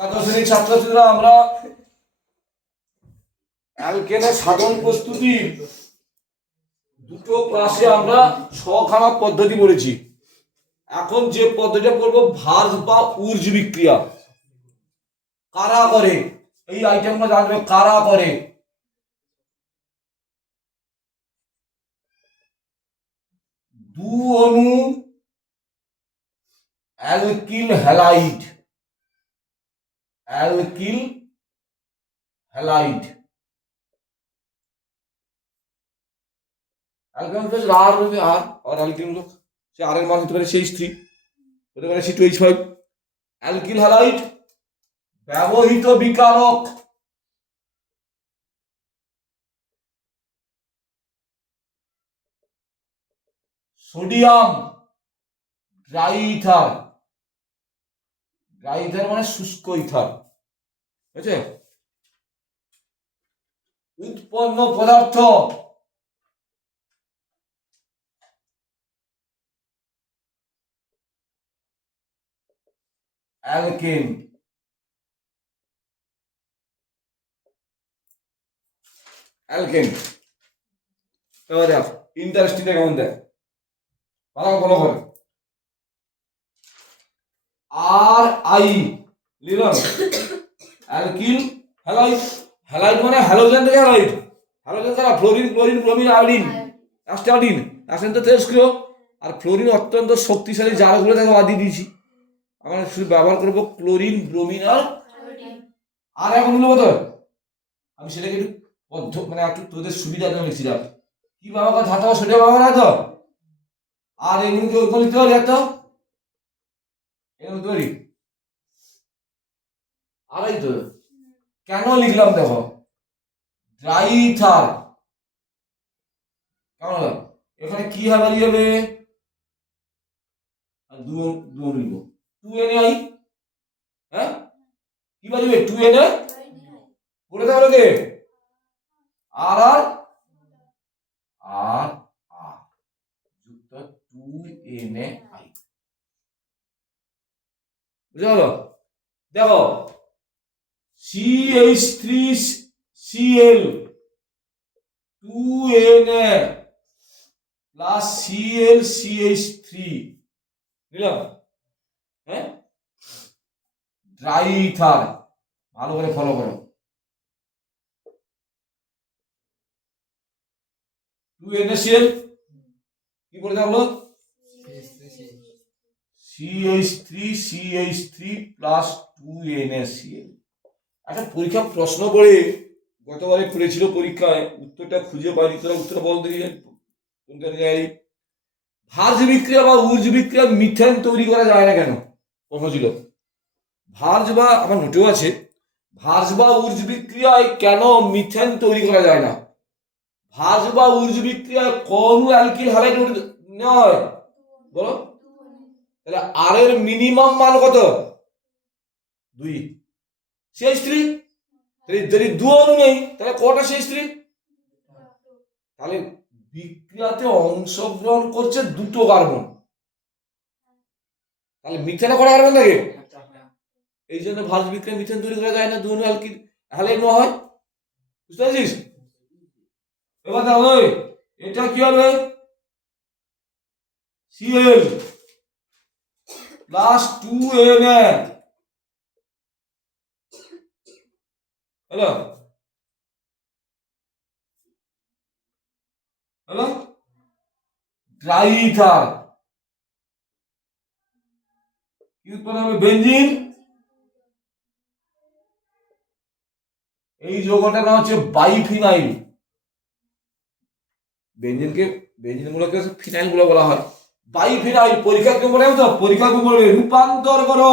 একাদশ শ্রেণীর ছাত্রছাত্রীরা আমরা অ্যালকেনের সাধন প্রস্তুতির দুটো ক্লাসে আমরা ছখানা পদ্ধতি পড়েছি। এখন যে পদ্ধতিটা পড়বো ভার্ব বা উর্জ বিক্রিয়া। কারা করে এই আইটেমটা জানবে, কারা করে। দু অণু alkyl halide, alkyl halide, alkyl R R और অ্যালকিল সে আর এর মান হতে পারে CH3, হতে পারে C2H5। অ্যালকিল হ্যালাইড ব্যবহৃত বিকারক সোডিয়াম ড্রাইইথার, ড্রাইইথার মানে শুষ্ক ইথার, ঠিক আছে। উৎপন্ন পদার্থ অ্যালকেন, অ্যালকেন। এবার দেখ ইন্টারেস্টিং কেমন দেখ, ভালো ফলো করে। আর আই লিখলাম অ্যালকিল হ্যালাইড, হ্যালাইড মানে হ্যালোজেন থেকে হ্যালাইড, হ্যালোজেন ছাড়া ফ্লোরিন, ক্লোরিন, ব্রোমিন, আয়োডিন, অ্যাস্টাডিন, অ্যাসেন তো তেজস্ক্রিয়। আর ফ্লোরিন অত্যন্ত শক্তিশালী জারগুলো তাকে বাদ দিয়ে দিয়েছি, আমরা শুধু ব্যবহার করবো ক্লোরিন, ব্রোমিন আর এখন নেবো তো আমি সেটাকে একটু মানে একটু তোদের সুবিধা জন্য লিখছিলাম। কি ব্যবহার ধাতব সোডিয়াম ব্যবহার হয় তো, আর এগুলোকে ওইগুলো লিখতে পারি এত এগুলো তৈরি আড়াই তো। কেন লিখলাম দেখো, ড্রাইইথার কেমন হলো, এখানে কি হবে লিখবে দু লিখবো 2NaI, হ্যাঁ কি বাজবে 2Na পড়ে থাকলো কে আর আর আর আর যুক্ত 2NaI, বুঝা গেল। দেখো CH3Cl 2Na প্লাস ClCH3 নিলাম, হ্যাঁ ড্রাইইথার, ভালো করে ফলো করো। 2NaCl কি করে থাকলো CH3 প্লাস 2NaCl। একটা পরীক্ষা প্রশ্ন পড়ে গতবারে পড়েছিল পরীক্ষায়, উত্তরটা খুঁজে পাইনি, তোরা উত্তরটা বল দেখি কোনটা যাই। ভার্জ বিক্রিয়া বা উর্জ বিক্রিয়া মিথেন তৈরি করা যায় না কেন, প্রশ্ন ছিল। ভার্জ বা আমার নোটেও আছে, ভার্জ বা উর্জ বিক্রিয়ায় কেন মিথেন তৈরি করা যায় না। ভার্জ বা উর্জ বিক্রিয়ায় কোন অ্যালকিল হ্যালাইড নয় বলো, তাহলে আর এর মিনিমাম মান কত 2, CH3, যদি 2 অণু নেই তাহলে কটা CH3, তাহলে বিক্রিয়াতে অংশগ্রহণ করছে 2টো কার্বন, তাহলে মিথেনে কটা কার্বন থাকে, এই জন্য ভার্জ বিক্রিয়া মিথেন তৈরি করা যায় না, 2 অণু অ্যালকিল হ্যালাইড নেওয়া হয়, বুঝতে পারছিস। এবার দেখো এটা কি হবে Cl প্লাস 2Na, হলো হলো ড্রাইইথার, কি উৎপন্ন হবে বেনজিন। এই যৌগটার নাম হচ্ছে বাইফিনাইল, বেনজিন মূলকে ফিনাইল গুলো বলা হয়। বাইফিনাইল পরীক্ষা কেমন বলে তো, পরীক্ষা কেমন বলবে রূপান্তর করো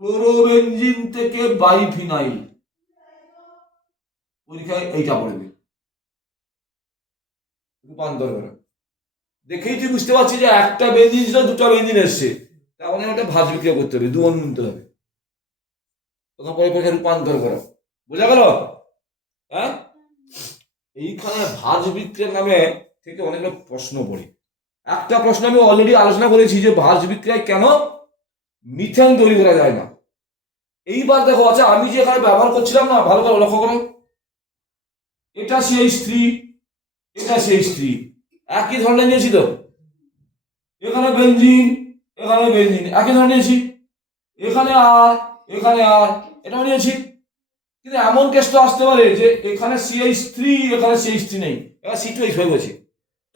ক্লোরোবেনজিন থেকে বাইফিনাইল, পরীক্ষায় এইটা পড়বে রূপান্তর করো। দেখেই তুই বুঝতে পারছিস যে একটা বেনজিন ছিল 2টা বেনজিন এসছে, তার মানে ওটা ভাঁজ বিক্রিয়া করতে হবে, 2 অণু নিতে হবে, তখন পরীক্ষা রূপান্তর করো, বোঝা গেল। হ্যাঁ এইখানে ভাঁজ বিক্রিয়ার নামে থেকে অনেকগুলো প্রশ্ন পড়ে। একটা প্রশ্ন আমি অলরেডি আলোচনা করেছি যে ভাঁজ বিক্রিয়ায় কেন মিথেন তৈরি করা যায় না, এইবার দেখো, আচ্ছা আমি যে এখানে ব্যবহার করছিলাম না, ভালো করে লক্ষ্য করো, এটা CH3, এটা CH3, একই ধরনের নিয়েছি তো, এখানে বেনজিন, এখানে বেনজিন, একই ধরনের নিয়েছি, এখানে আর, এখানে আর, এটাও নিয়েছি। কিন্তু এমন কেস তো আসতে পারে যে এখানে CH3, এখানে CH3 নেই, এখানে C2H5 আছে,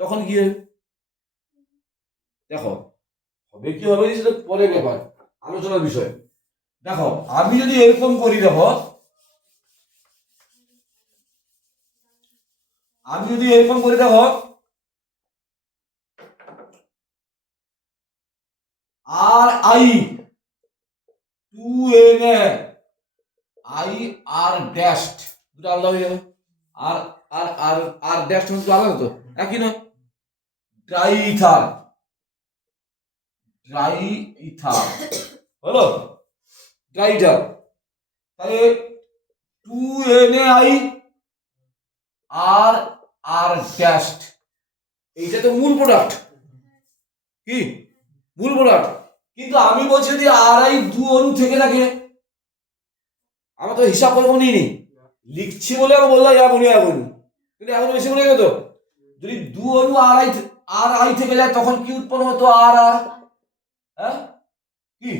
তখন কি হবে? দেখো হবে কি হবে সেটা পরের ব্যাপার, আলোচনার বিষয়। দেখো আমি যদি এরকম করি, দেখো আমি যদি এরকম করি, দেখো R I 2Na I R dash, দুটো আলাদা হয়ে যাবে, আর আর আর আর ড্যাশ কিন্তু আলাদা তো, একই না, ড্রাই ইথার, ড্রাই ইথার হলো, ড্রাই ইথার, তাহলে 2NaI আর আর ড্যাশ, এইটা তো মূল প্রোডাক্ট, কি মূল প্রোডাক্ট। কিন্তু আমি বলছি যদি আরআই 2 অণু থেকে থাকে, আমরা তো হিসাব করবো নিই, লিখছি বলে আমি বললাম এক অণু এক অণু, কিন্তু এখন বেশি মনে গেল তো, যদি 2 অণু আর আই থেকে যায় তখন কি উৎপন্ন হতো? আর আর, হ্যাঁ কি,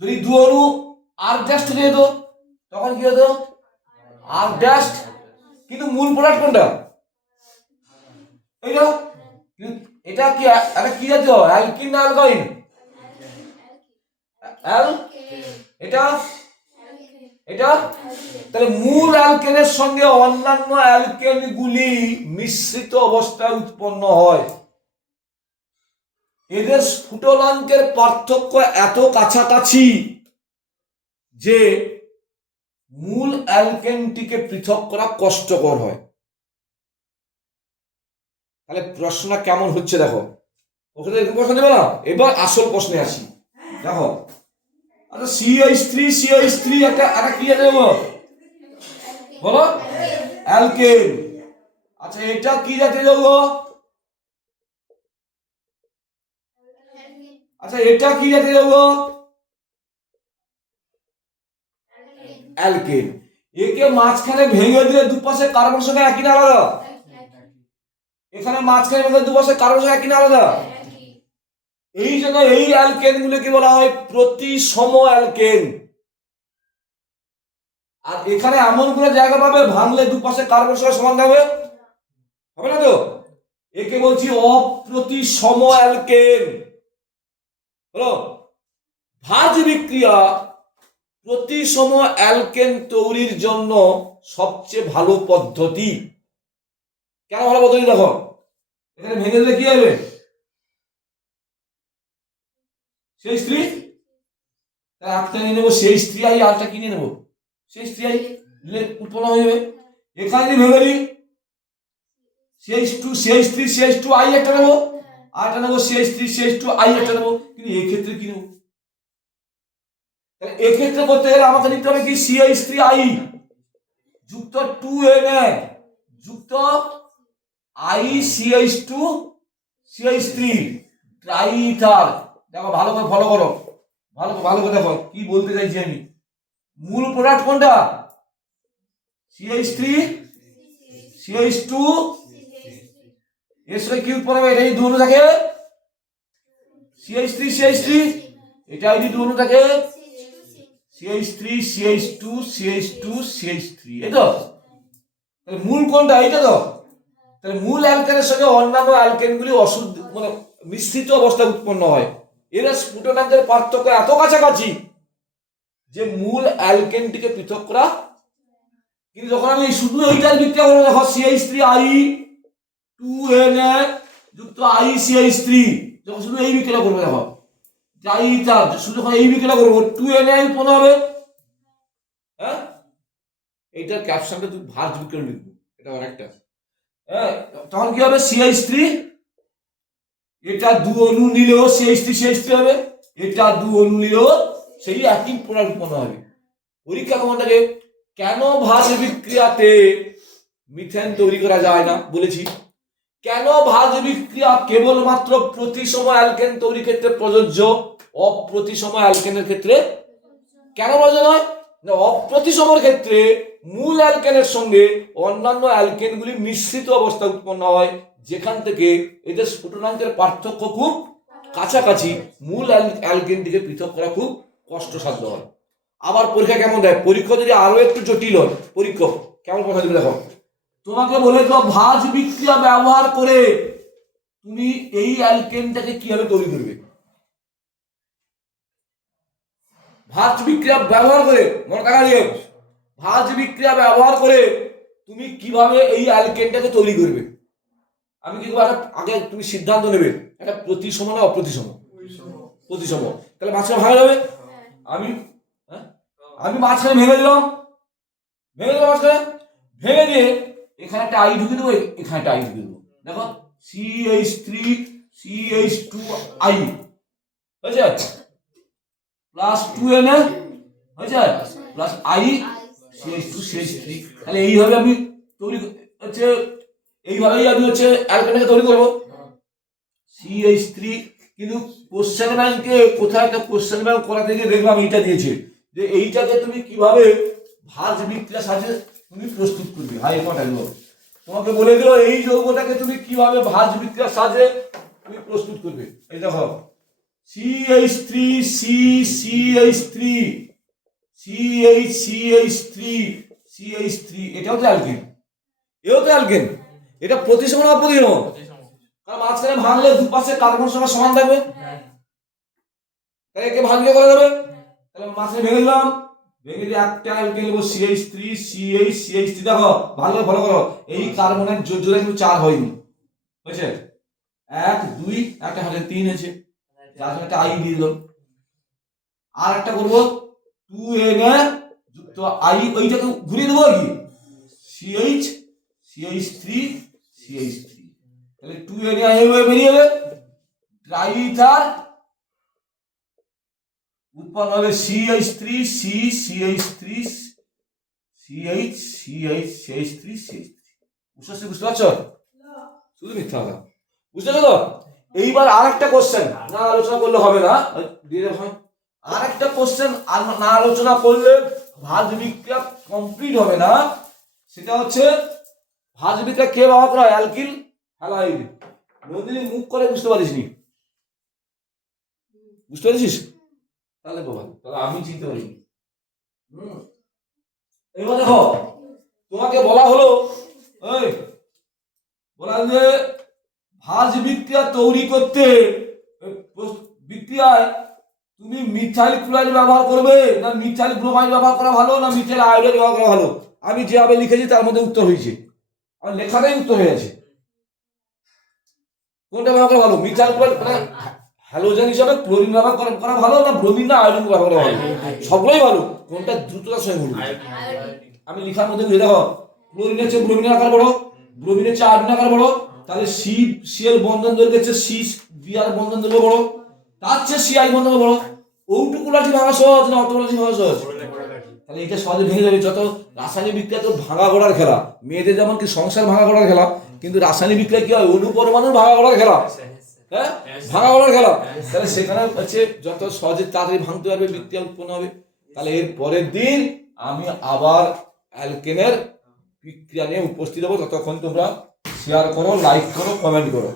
যদি 2 অণু আর ড্যাশ থেকে যেত তখন কি হতো? আর ড্যাশ। কিন্তু মূল প্রোডাক্ট কোনটা? এইটা। এটা কি একটা কি জাতীয়, অ্যালকিন না অ্যালকাইন? অ্যাল, এটা এটা তাহলে মূল অ্যালকেনের সঙ্গে অন্যান্য অ্যালকেন গুলি মিশ্রিত অবস্থায় উৎপন্ন হয়। এদের স্ফুটনাঙ্কের পার্থক্য এত কাছাকাছি যে মূল অ্যালকেনটিকে পৃথক করা কষ্টকর হয়। তাহলে প্রশ্ন কেমন হচ্ছে দেখো, ওখানে এরকম প্রশ্ন দেবে না। এবার আসল প্রশ্নে আসি, দেখো আচ্ছা CH3 একটা কি আছে বলো, অ্যালকেন। আচ্ছা এটা কি জাতীয় যৌগ? আচ্ছা এটা কি জাতীয় যৌগ? অ্যালকেন। একে মাঝখানে ভেঙে দিলে দুপাশে কার্বন সংখ্যা একই না আলাদা? এখানে মাঝখানে ভেঙে দুপাশে কার্বন সংখ্যা একই না আলাদা? এই জন্য এই অ্যালকেন গুলোকে বলা হয় প্রতিসম অ্যালকেন। আর এখানে এমন কোন জায়গা পাবে ভাঙলে দুপাশে কার্বন সংখ্যা সমান থাকবে? হবে না তো। একে বলছি অপ্রতিসম অ্যালকেন। হলো ভাঁজ বিক্রিয়া প্রতিসম অ্যালকেন তৈরির জন্য সবচেয়ে ভালো পদ্ধতি। কেন ভালো পদ্ধতি? দেখো এখানে ভেঙে দিলে কি হবে? CH3, একটা নিয়ে নেবো CH3I, আরটা কি নিয়ে নেবো CH3I, উৎপন্ন হয়ে যাবে। এখানে যদি ভেঙে দিই CH2 একটা নেবো, আরটা নেবো CH3 একটা নেবো, কিন্তু এক্ষেত্রে কি নেবো? এক্ষেত্রে করতে গেলে আমাকে নিতে হবে কি CH3I যুক্ত 2Na যুক্ত ICH2CH3 ট্রাইইথার। দেখো ভালো করে ফলো করো, ভালো করে দেখো কি বলতে চাইছি আমি। মূল প্রোডাক্ট কোনটা? CH3 CH2, এর সঙ্গে কি উৎপন্ন হবে? এটাই দুটো থাকে CH3 এটা যদি দুটো থাকে CH3 এই তো। তাহলে মূল কোনটা? এইটা তো। তাহলে মূল অ্যালকেনের সঙ্গে অন্যান্য অ্যালকেনগুলি অশুদ্ধ মানে মিশ্রিত অবস্থায় উৎপন্ন হয়। এরা স্ফুটনাঙ্কের পার্থক্য এত কাছাকাছি যে মূল অ্যালকেনটিকে পৃথক করা। কিন্তু যখন আমি শুধু এইটার বিক্রিয়া করবো, দেখো CH3I 2Na যুক্ত ICH3, যখন শুধু এই বিক্রিয়া করবো, দেখো শুধু যখন এই বিক্রিয়া করবো 2Na উৎপন্ন হবে। হ্যাঁ এইটার ক্যাপশনটা তুই ভাঁজ বিক্রিয়া লিখবো, এটা অনেকটা। হ্যাঁ তখন কি হবে? CH3, এটা 2 অণু নিলেও CH3 হবে, এটা 2 অণু নিলেও সেই একই প্রোডাক্ট উৎপন্ন হবে। পরীক্ষা কেমন থাকে? কেন ভাঁজ বিক্রিয়াতে মিথেন তৈরি করা যায় না বলেছি। কেন ভাঁজ বিক্রিয়া কেবলমাত্র প্রতিসম অ্যালকেন তৈরির ক্ষেত্রে প্রযোজ্য, অপ্রতিসম অ্যালকেনের ক্ষেত্রে কেন প্রয়োজন হয় না অপ্রতিসমর ক্ষেত্রে মূল অ্যালকেনের সঙ্গে অন্যান্য অ্যালকেনগুলি মিশ্রিত অবস্থা উৎপন্ন হয়, যেখান থেকে এদের স্ফুটনাঙ্কের পার্থক্য খুব কাছাকাছি, মূল অ্যালকেনটিকে পৃথক করা খুব কষ্টসাধ্য হয়। আবার পরীক্ষা কেমন দেয়, পরীক্ষা যদি আরো একটু জটিল হয়, পরীক্ষা কেমন কথা দিবে দেখো, তোমাকে বলে তো ভাঁজ বিক্রিয়া ব্যবহার করে তুমি এই অ্যালকেনটাকে কিভাবে তৈরি করবে। ভাঁজ বিক্রিয়া ব্যবহার করে, মনে টাকা দিয়ে, ভাঁজ বিক্রিয়া ব্যবহার করে তুমি কিভাবে এই অ্যালকেনটাকে তৈরি করবে। আমি কি আগে তুমি সিদ্ধান্ত নেবে এটা প্রতিসম না অপ্রতিসম। প্রতিসম, তাহলে মাঝখানে ভাঙা যাবে। আমি আমি মাঝখানে ভেঙে দিলাম, মাঝখানে ভেঙে দিয়ে এখানে একটা আই ঢুকে দেবো, এখানে একটা আই ঢুকে দেবো। দেখো CH3 CH2I হয়েছে, প্লাস 2Na হয়েছে, প্লাস I CH2 CH3। তাহলে এইভাবে আমি তৈরি হচ্ছে, এইভাবেই আমি হচ্ছে অ্যালকেনটাকে তৈরি করবো CH3। কিন্তু কোশ্চেন ব্যাংকে কোথায় একটা কোশ্চেন ব্যাংক করা থেকে দেখলাম এইটা দিয়েছে যে এইটাকে তুমি কিভাবে ভাঁজ বিক্রিয়া সাহায্যে তুমি প্রস্তুত করবে। হাই কটাইলো তোমাকে বলে দিল এই যৌগটাকে তুমি কিভাবে ভাঁজ বিক্রিয়ার সাহায্যে তুমি প্রস্তুত করবে। এই দেখো CH3 CH3 CH3 এটাও তো অ্যালকেন, এও তো অ্যালকেন। এটা প্রতিসম না অপ্রতিসম, কারণ মাঝখানে ভাঙলে দুপাশে কার্বন সংখ্যা সমান থাকবে, তাই একে ভাঙলে করা যাবে। তাহলে মাঝখানে ভেঙে দিলাম, ভেঙে দিয়ে একটা অ্যালকেন নেবো CH3 CH3। দেখো ভালো ফলো করো, এই কার্বনের জোড়া কিন্তু 4 হয়নি, বুঝছে 1 2 একটা হাতে 3 আছে, যার জন্য একটা আই দিয়ে দিলাম। আর একটা করবো 2Na যুক্ত আই, ওইটাকে ঘুরিয়ে দেবো কি CH3 তাহলে 2Na বেরিয়ে যাবে, ট্রাইইথার উৎপন্ন হবে CH3 CH3 বুঝতে পারছো? শুধু মিথ্যা কথা, বুঝতে পারছো? এইবার আরেকটা কোশ্চেন না আলোচনা করলে হবে না, আর একটা কোশ্চেন না আলোচনা করলে ভাঁজ বিক্রিয়া কমপ্লিট হবে না। সেটা হচ্ছে ভাঁজ বিক্রিয়া কে ব্যবহার করা হয়, অ্যালকিল হ্যালাইড। নদীর মুখ করে বুঝতে পারিস নি, বুঝতে পারছিস? তাহলে বাবা, তাহলে আমি চিনতে পারি। এবার দেখো তোমাকে বলা হলো বলা যে ভাঁজ বিক্রিয়া তৈরি করতে বিক্রিয়ায় তুমি মিথাইল ক্লোরাইড ব্যবহার করবে না মিথাইল ব্রোমাইড ব্যবহার করা ভালো না মিথাইল আয়োডাইড ব্যবহার করা ভালো। আমি যেভাবে লিখেছি তার মধ্যে উত্তর হয়েছে, আমার লেখাটাই উত্তর হয়ে আছে। কোনটা ব্যবহার করা ভালো, মিথাইল ক্লোরাইড মানে হ্যালোজেন হিসাবে ক্লোরিন ব্যবহার করা ভালো না ব্রোমিন না আয়োডিন ব্যবহার করা ভালো? সবগুলোই ভালো, কোনটা দ্রুততার সঙ্গে বলবো। আমি লেখার মধ্যে বুঝে দেখো ক্লোরিনের চেয়ে ব্রোমিনের আকার বড়, ব্রোমিনের চেয়ে আয়োডিন আকার বড়, তাহলে CCl বন্ধন দৈর্ঘ্যের চেয়ে CBr বন্ধন দৈর্ঘ্য বড়, তার চেয়ে CI বন্ধন বড়। ওটুকু লাঠি ভাঙা সহজ না অত লাঠি ভাঙা সহজ? তাহলে এটা সহজে ভেঙে যাবে। যত রাসায়নিক বিক্রিয়া তো ভাঙা গড়ার খেলা, মেয়েদের যেমন কি সংসার ভাঙা গড়ার খেলা, কিন্তু রাসায়নিক বিক্রিয়া কি হয় অনুপরমাণুর ভাঙা গড়ার খেলা, হ্যাঁ ভাঙা গড়ার খেলা। তাহলে সেখানে হচ্ছে যত সহজে তাড়াতাড়ি ভাঙতে পারবে বিক্রিয়া উৎপন্ন হবে। তাহলে এর পরের দিন আমি আবার অ্যালকেনের বিক্রিয়া নিয়ে উপস্থিত হবো। ততক্ষণ তোমরা শেয়ার করো, লাইক করো, কমেন্ট করো।